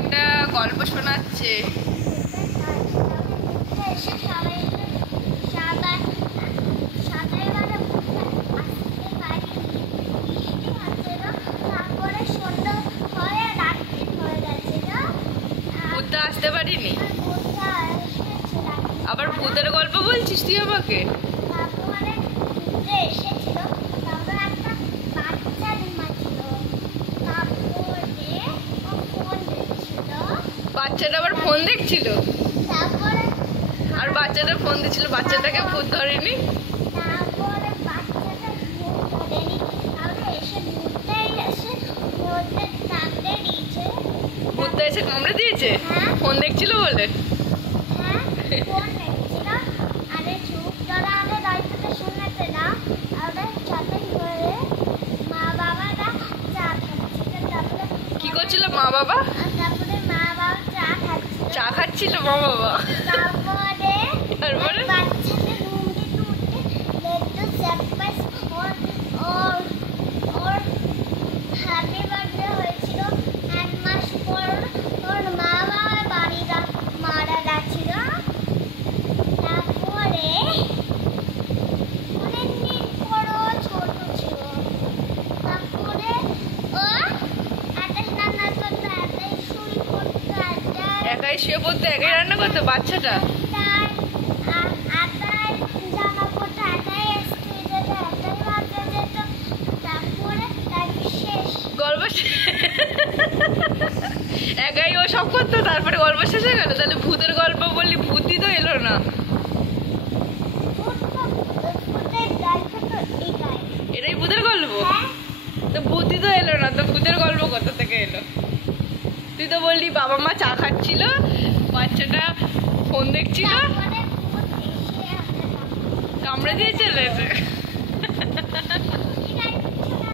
একটা গল্প শোনাচ্ছে। ভূতটা আসতে পারিনি, আবার ভূতের গল্প বলছিস তুই আমাকে? বাচ্চাটা আবার ফোন দেখছিল, আর বাচ্চাটা ফোন দিচ্ছিল, বাচ্চাটাকে ভূত ধরেনি। ভূতটা এসে কামড়ে দিয়েছে ফোন দেখছিল বলে। কি করছিল মা বাবা? চা খাচ্ছিল মা বাবা। তারপরে একাই শুয়ে পড়তো, একাই রান্না করতো বাচ্চাটা। গল্প একাই ও সব করতো, তারপরে গল্প শেষ হয়ে গেল। তাহলে ভূতের গল্প বললি, ভূতই তো এলো না। এটাই ভূতের গল্প? তো ভূতই তো এলো না, তো ভূতের গল্প কোথা থেকে এলো? তুই তো বললি বাবা মা চা খাচ্ছিল, বাচ্চাটা ফোন দেখছিল, কামড়ে দিয়েছে।